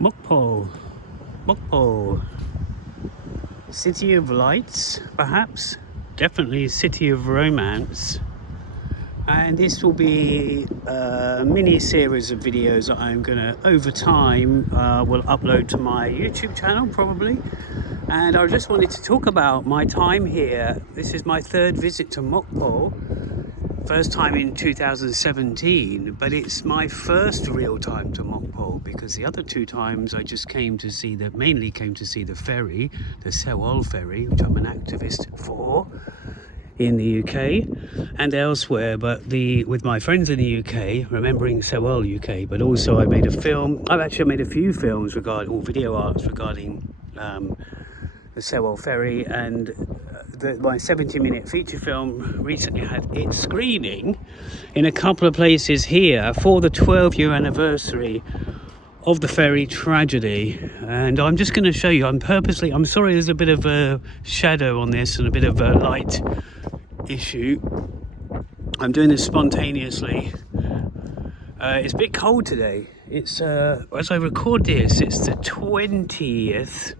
Mokpo, Mokpo, City of Lights, perhaps, definitely City of Romance. And this will be a mini series of videos that I'm gonna, over time, will upload to my YouTube channel probably. And I just wanted to talk about my time here. This is my third visit to Mokpo. First time in 2017, but it's my first real time to Mokpo because the other two times I just mainly came to see the ferry, the Sewol Ferry, which I'm an activist for in the UK and elsewhere, but with my friends in the UK, remembering Sewol UK, but also I made a film. I've actually made a few films or video arts regarding the Sewol Ferry, and my 70-minute feature film recently had its screening in a couple of places here for the 12-year anniversary of the ferry tragedy. And I'm just going to show you, I'm sorry there's a bit of a shadow on this and a bit of a light issue. I'm doing this spontaneously. It's a bit cold today. It's as I record this, it's the 20th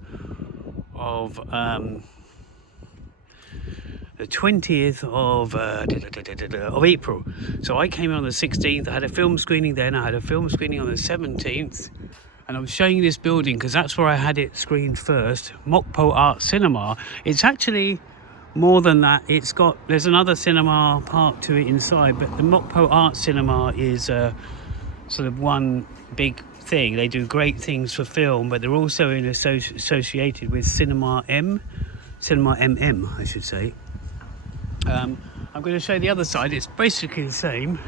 of April. So I came in on the 16th. I had a film screening then. I had a film screening on the 17th, and I'm showing you this building because that's where I had it screened first. Mokpo Cinema. It's actually more than that. There's another cinema part to it inside, but the Mokpo Cinema is sort of one big thing. They do great things for film, but they're also associated with Cinema MM, I should say. I'm going to show you the other side. It's basically the same,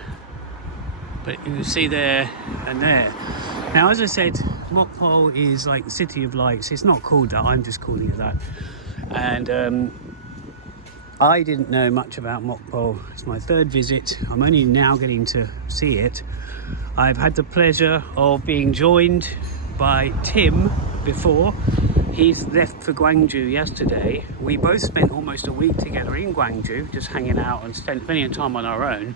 but you can see there and there. Now, as I said, Mokpo is like the City of Lights. It's not called that, I'm just calling it that. And I didn't know much about Mokpo. It's my third visit. I'm only now getting to see it. I've had the pleasure of being joined by Tim before. He's left for Gwangju yesterday. We both spent almost a week together in Gwangju, just hanging out and spending time on our own.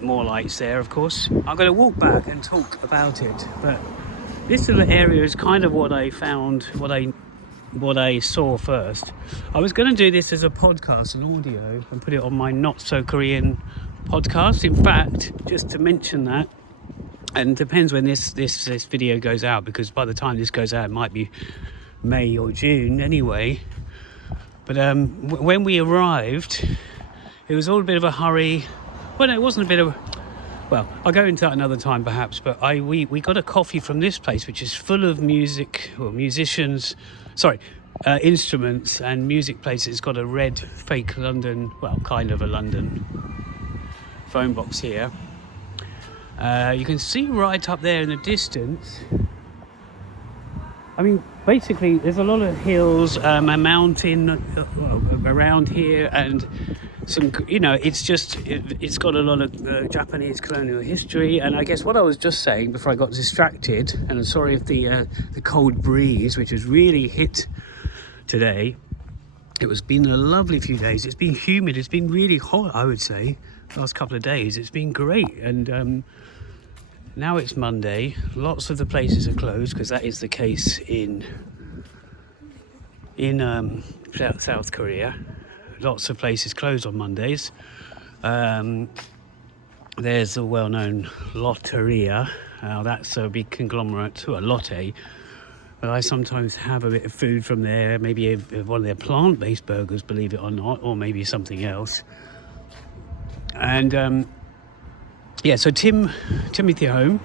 More lights there, of course. I'm going to walk back and talk about it, but this little area is kind of what I found, what I saw first. I was going to do this as a podcast, an audio, and put it on my Not So Korean podcast. In fact, just to mention that, and it depends when this video goes out, because by the time this goes out it might be May or June anyway. But when we arrived, it was all a bit of a hurry. Well, no, it wasn't a bit of I'll go into that another time perhaps, but we got a coffee from this place which is full of instruments and music places. It's got a red fake London, kind of a London phone box here. You can see right up there in the distance. I mean, basically, there's a lot of hills, a mountain around here, and some, it's got a lot of Japanese colonial history. And I guess what I was just saying before I got distracted, and I'm sorry if the cold breeze, which has really hit today. It's been a lovely few days. It's been humid. It's been really hot, I would say, the last couple of days. It's been great. And now it's Monday. Lots of the places are closed because that is the case in South Korea. Lots of places closed on Mondays. There's a well-known Lotteria. That's a big conglomerate to a Lotte. But I sometimes have a bit of food from there, maybe one of their plant-based burgers, believe it or not, or maybe something else. And so Timothy Home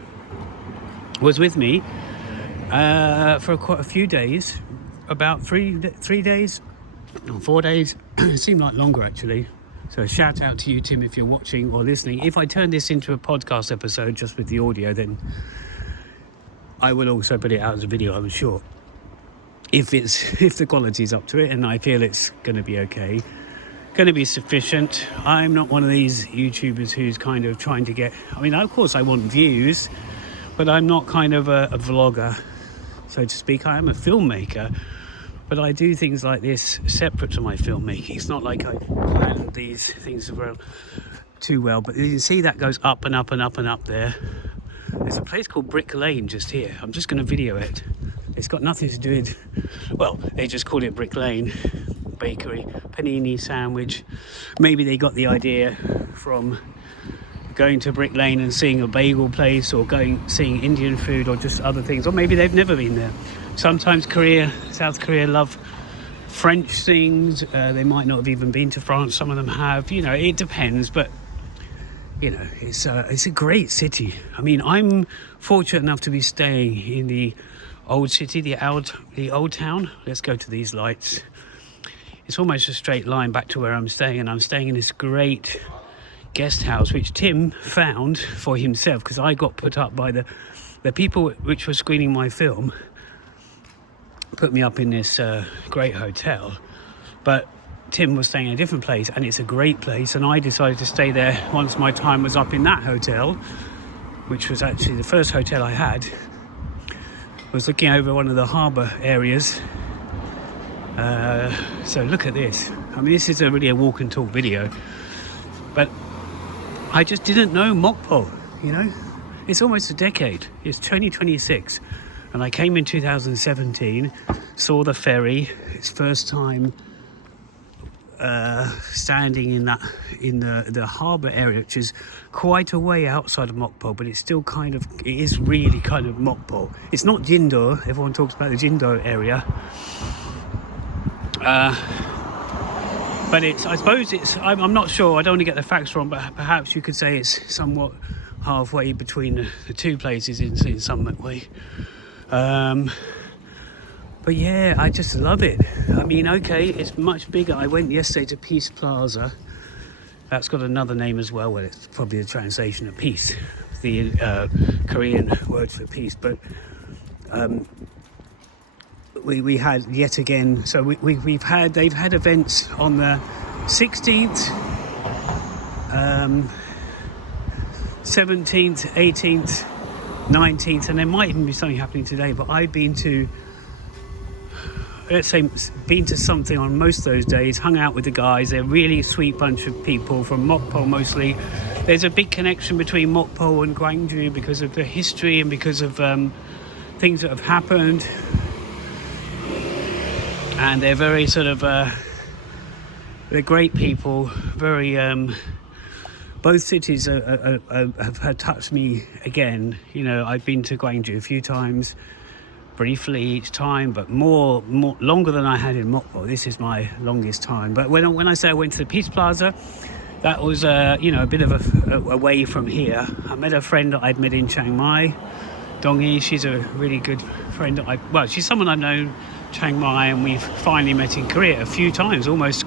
was with me for quite a few days, about 3 days or 4 days. It seemed like longer actually. So shout out to you, Tim, if you're watching or listening. If I turn this into a podcast episode just with the audio, then I will also put it out as a video, I'm sure, if the quality's up to it, and I feel it's going to be okay, going to be sufficient. I'm not one of these YouTubers who's kind of trying to get, of course I want views, but I'm not kind of a vlogger, so to speak. I am a filmmaker, but I do things like this separate to my filmmaking. It's not like I planned these things too well, but you can see that goes up and up and up and up there. There's a place called Brick Lane just here. I'm just going to video it. It's got nothing to do with, well, they just called it Brick Lane Bakery, panini sandwich. Maybe they got the idea from going to Brick Lane and seeing a bagel place, or seeing Indian food, or just other things, or maybe they've never been there. Sometimes South Korea love French things. They might not have even been to France. Some of them have. You know, it depends. But you know, it's a great city. I mean, I'm fortunate enough to be staying in the old city, the old town. Let's go to these lights. It's almost a straight line back to where I'm staying, and I'm staying in this great guest house which Tim found for himself, because I got put up by the people which were screening my film. Put me up in this great hotel, but Tim was staying in a different place, and it's a great place, and I decided to stay there once my time was up in that hotel, which was actually the first hotel I had. I was looking over one of the harbour areas. So look at this. I mean, this is really a walk and talk video, but I just didn't know Mokpo, you know. It's almost a decade. It's 2026, and I came in 2017, saw the ferry. It's first time standing in the harbour area, which is quite a way outside of Mokpo, but it's still it is really kind of Mokpo. It's not Jindo. Everyone talks about the Jindo area. But I suppose I'm not sure, I don't want to get the facts wrong, but perhaps you could say it's somewhat halfway between the two places in some way. But yeah, I just love it. I mean, okay, it's much bigger. I went yesterday to Peace Plaza. That's got another name as well. Well, it's probably a translation of peace, the Korean word for peace. But we had yet again, so they've had events on the 16th, 17th, 18th, 19th, and there might even be something happening today. But I've been to something on most of those days, hung out with the guys. They're a really sweet bunch of people from Mokpo mostly. There's a big connection between Mokpo and Gwangju because of the history and because of things that have happened. And they're very sort of, they're great people, very, both cities have touched me again. You know, I've been to Gwangju a few times, briefly each time, but more longer than I had in Mokpo. This is my longest time. But when I say I went to the Peace Plaza, that was, you know, a bit of away from here. I met a friend that I'd met in Chiang Mai, Dongi. She's a really good friend she's someone I've known Chiang Mai, and we've finally met in Korea a few times, almost a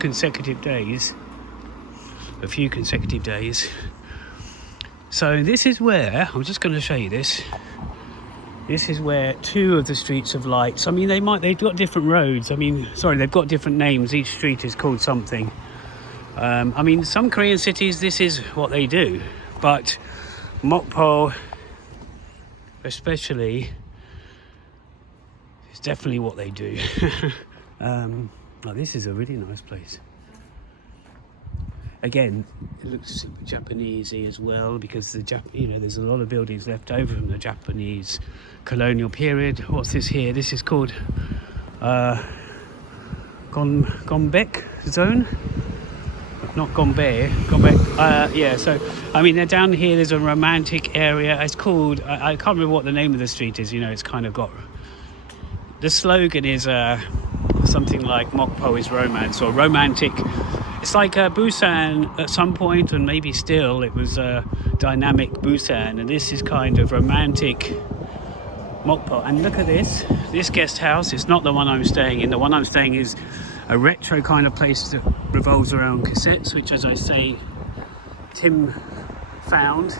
few consecutive days. So this is where, I'm just going to show you this. This is where two of the streets of lights, I mean, they've got different roads. I mean, sorry, they've got different names. Each street is called something. I mean, some Korean cities, this is what they do, but Mokpo especially, it's definitely what they do. This is a really nice place. Again, it looks super Japanese-y as well, because there's a lot of buildings left over from the Japanese colonial period. What's this here? This is called Gonbaek Zone. Not Gombe. Yeah, so I mean, they're down here. There's a romantic area. It's called, I can't remember what the name of the street is. You know, it's kind of got, the slogan is something like Mokpo is romance, or romantic. It's like Busan at some point, and maybe still it was dynamic Busan, and this is kind of romantic Mokpo. And look at this guest house. It's not the one I'm staying in. The one I'm staying is a retro kind of place that revolves around cassettes, which, as I say, Tim found.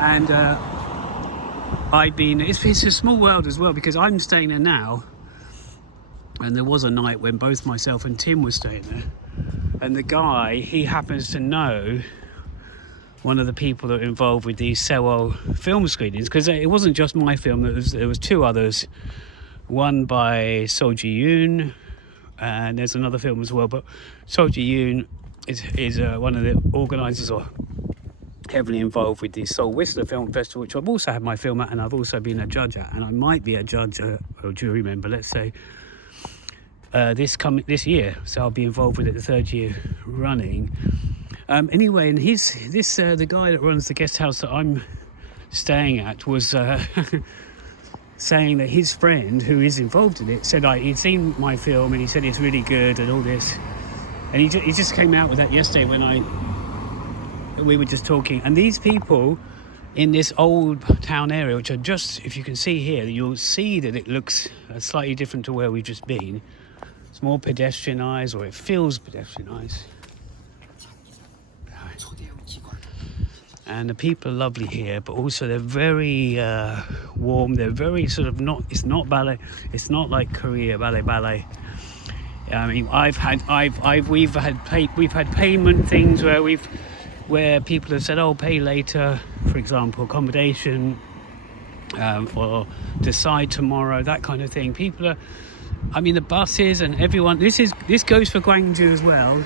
And it's a small world as well, because I'm staying there now, and there was a night when both myself and Tim were staying there, and the guy, he happens to know one of the people that were involved with these Sewol film screenings, because it wasn't just my film, there was two others, one by So Ji-yoon, and there's another film as well, but So Ji-yoon is one of the organisers, or heavily involved with the Seoul Whistler Film Festival, which I've also had my film at, and I've also been a judge at, and I might be a judge or jury member, let's say, this year. So I'll be involved with it the 3rd year running. Anyway, and the guy that runs the guest house that I'm staying at was saying that his friend who is involved in it said he'd seen my film and he said it's really good and all this, and he just came out with that yesterday when we were just talking. And these people in this old town area, which are just, if you can see here, you'll see that it looks slightly different to where we've just been. It's more pedestrianised, or it feels pedestrianised. And the people are lovely here, but also they're very warm. They're very sort of it's not ballet. It's not like Korea ballet. I mean, we've had payment things where people have said, "Oh, pay later," for example, accommodation, or decide tomorrow, that kind of thing. People are, I mean, the buses and everyone. This goes for Gwangju as well.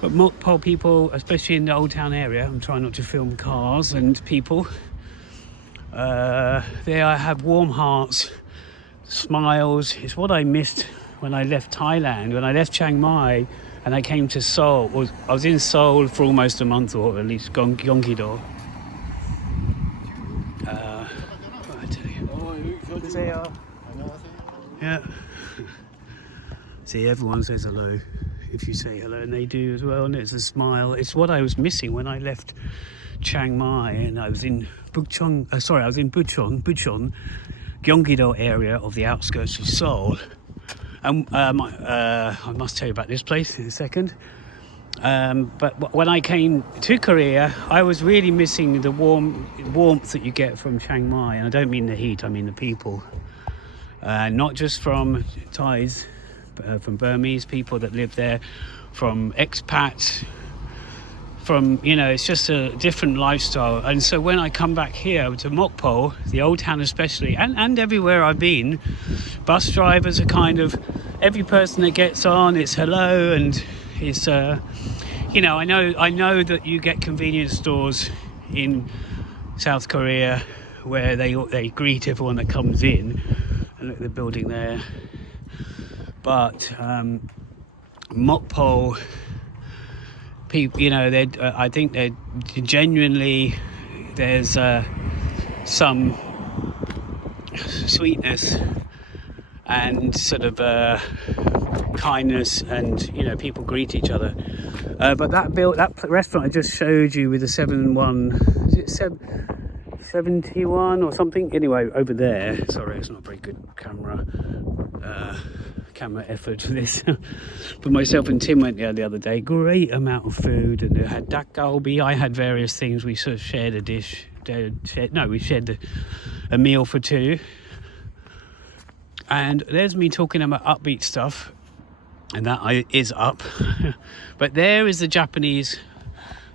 But Mokpo people, especially in the old town area, I'm trying not to film cars and people, they have warm hearts, smiles. It's what I missed when I left Thailand, when I left Chiang Mai and I came to Seoul. I was in Seoul for almost a month, or at least Gyeonggi-do. I tell you. They are. Yeah. See, everyone says hello if you say hello, and they do as well, and it's a smile. It's what I was missing when I left Chiang Mai, and I was in Bucheon, Gyeonggi-do area of the outskirts of Seoul. And I must tell you about this place in a second. But when I came to Korea, I was really missing the warmth that you get from Chiang Mai, and I don't mean the heat, I mean the people. Not just from Thais, from Burmese people that live there, from expats, from, it's just a different lifestyle. And so when I come back here to Mokpo, the old town especially, and everywhere I've been, bus drivers are kind of, every person that gets on, it's hello, and it's, I know that you get convenience stores in South Korea where they greet everyone that comes in, and look at the building there. But Mokpo people, I think they're genuinely, there's some sweetness and sort of kindness, and people greet each other. But that restaurant I just showed you with the 71, is it 71 or something? Anyway, over there. Sorry, it's not a very good camera effort for this. But myself and Tim went there the other day. Great amount of food, and they had dak galbi. I had various things. We sort of shared a dish. We shared a meal for two. And there's me talking about upbeat stuff, and that is up. But there is the Japanese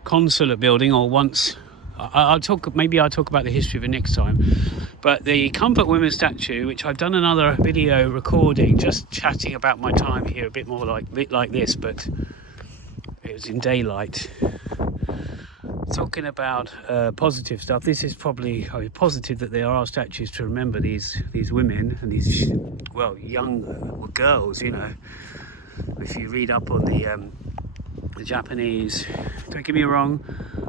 consulate building, or once. I'll talk about the history of it next time. But the Comfort Women statue, which I've done another video recording, just chatting about my time here, a bit like this, but it was in daylight. Talking about positive stuff. This is probably positive that there are statues to remember these women and these young girls. If you read up on the Japanese, don't get me wrong,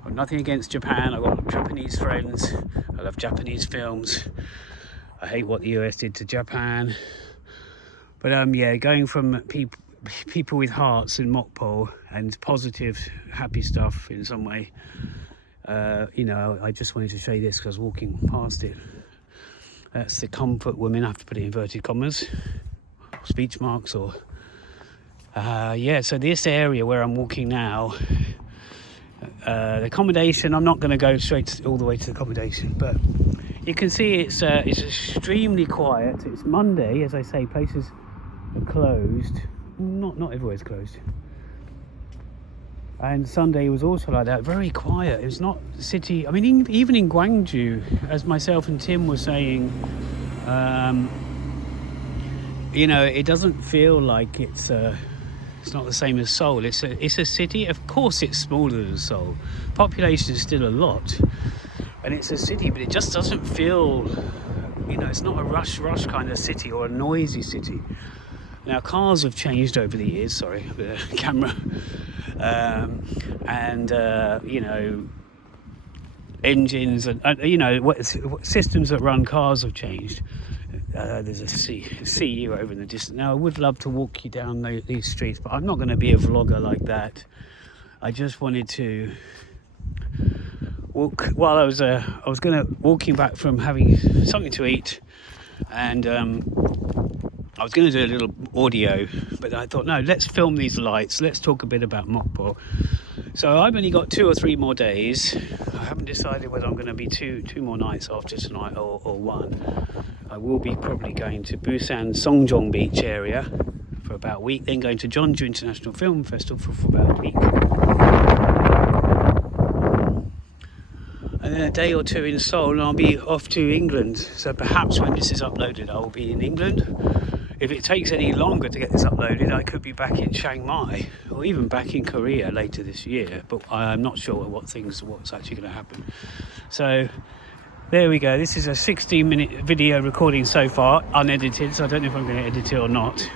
I've nothing against Japan. I've got Japanese friends. I love Japanese films. I hate what the US did to Japan. But going from people with hearts in Mokpo and positive, happy stuff in some way. I just wanted to show you this because I was walking past it. That's the Comfort Women. I have to put it in inverted commas, speech marks, or so this area where I'm walking now, the accommodation, I'm not going to go all the way to the accommodation, but you can see it's extremely quiet. It's Monday, as I say, places are closed. Not everywhere's closed. And Sunday was also like that, very quiet. It was not city. I mean, even in Gwangju, as myself and Tim were saying, it doesn't feel like it's It's not the same as Seoul. It's a city. Of course, it's smaller than Seoul. Population is still a lot, and it's a city, but it just doesn't feel. It's not a rush kind of city or a noisy city. Now, cars have changed over the years. Sorry, the camera, and engines and what systems that run cars have changed. There's a CU over in the distance. Now I would love to walk you down these streets, but I'm not going to be a vlogger like that. I just wanted to walk while I was walking back from having something to eat, and I was going to do a little audio, but I thought, no, let's film these lights. Let's talk a bit about Mokpo. So I've only got 2 or 3 more days. I haven't decided whether I'm going to be two more nights after tonight or one. I will be probably going to Busan Songjong Beach area for about a week, then going to Jeonju International Film Festival for about a week. And then a day or 2 in Seoul, and I'll be off to England. So perhaps when this is uploaded, I will be in England. If it takes any longer to get this uploaded, I could be back in Chiang Mai or even back in Korea later this year, but I'm not sure what's actually going to happen. So there we go. This is a 16-minute video recording so far, unedited, so I don't know if I'm going to edit it or not.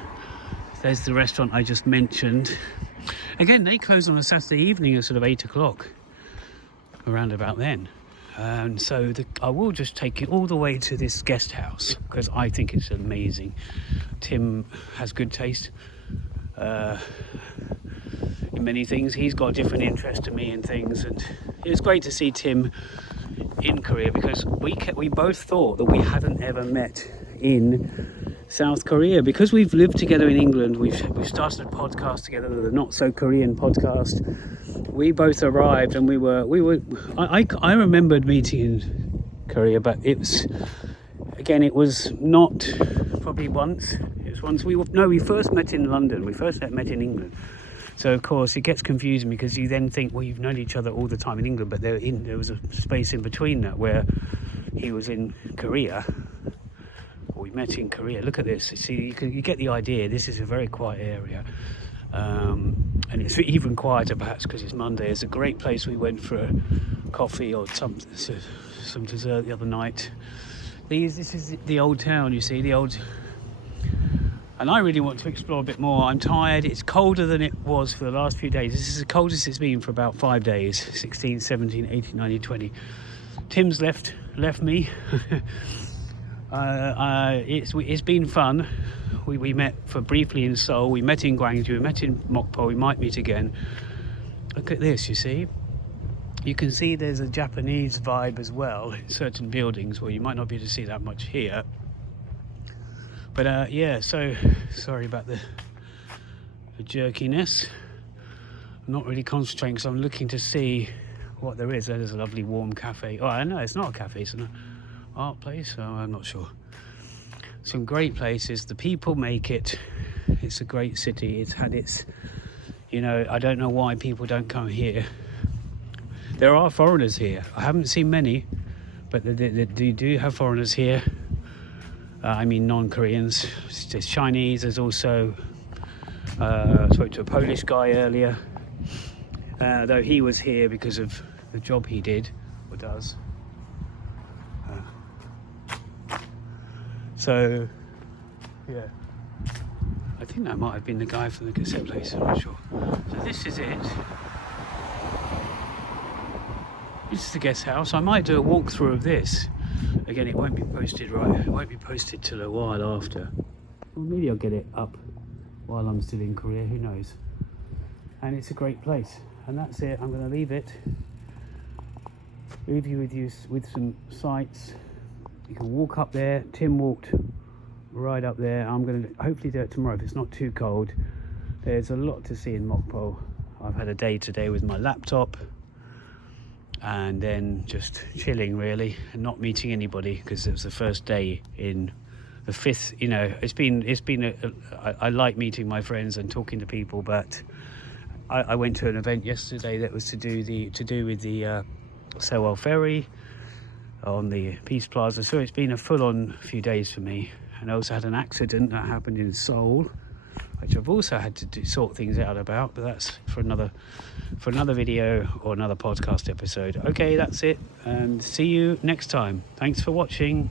There's the restaurant I just mentioned. Again, they close on a Saturday evening at sort of 8 o'clock, around about then. And so I will just take you all the way to this guest house because I think it's amazing. Tim has good taste in many things. He's got a different interest to me in things, and it's great to see Tim in Korea because we both thought that we hadn't ever met in South Korea because we've lived together in England. We've started a podcast together, the Not So Korean podcast. We both arrived, and I remembered meeting in Korea, but it was not probably once. It was once we first met in London. We first met in England. So of course it gets confusing because you then think, well, you've known each other all the time in England, but there was a space in between that where he was in Korea. We met in Korea. Look at this. See, you get the idea. This is a very quiet area. And it's even quieter perhaps because it's Monday. It's a great place. We went for a coffee or some dessert the other night. This is the old town, you see, and I really want to explore a bit more. I'm tired. It's colder than it was for the last few days. This is the coldest it's been for about 5 days, 16, 17, 18, 19, 20. Tim's left me. It's been fun. We met for briefly in Seoul, we met in Gwangju, we met in Mokpo, we might meet again. Look at this, you see. You can see there's a Japanese vibe as well in certain buildings where you might not be able to see that much here. But yeah, so sorry about the jerkiness. I'm not really concentrating because I'm looking to see what there is. There's a lovely warm cafe. Oh, I know it's not a cafe, it's an art place, so I'm not sure. Some great places. The people make it. It's a great city. It's had its, I don't know why people don't come here. There are foreigners here. I haven't seen many, but they do have foreigners here. I mean non-Koreans. There's Chinese. There's also I spoke to a Polish guy earlier, though he was here because of the job he did or does. So, yeah, I think that might have been the guy from the cassette place, I'm not sure. So this is it. This is the guest house. I might do a walkthrough of this. Again, it won't be posted it won't be posted till a while after. Well, maybe I'll get it up while I'm still in Korea, who knows. And it's a great place. And that's it, I'm going to leave you with some sights. You can walk up there. Tim walked right up there. I'm going to hopefully do it tomorrow if it's not too cold. There's a lot to see in Mokpo. I've had a day today with my laptop and then just chilling really and not meeting anybody because it was the first day in the 5th. I like meeting my friends and talking to people, but I went to an event yesterday that was to do with the Sewol Ferry on the Peace Plaza, so it's been a full-on few days for me. And I also had an accident that happened in Seoul. which I've also had to sort things out about, but that's for another video or another podcast episode. Okay, that's it, and see you next time. Thanks for watching.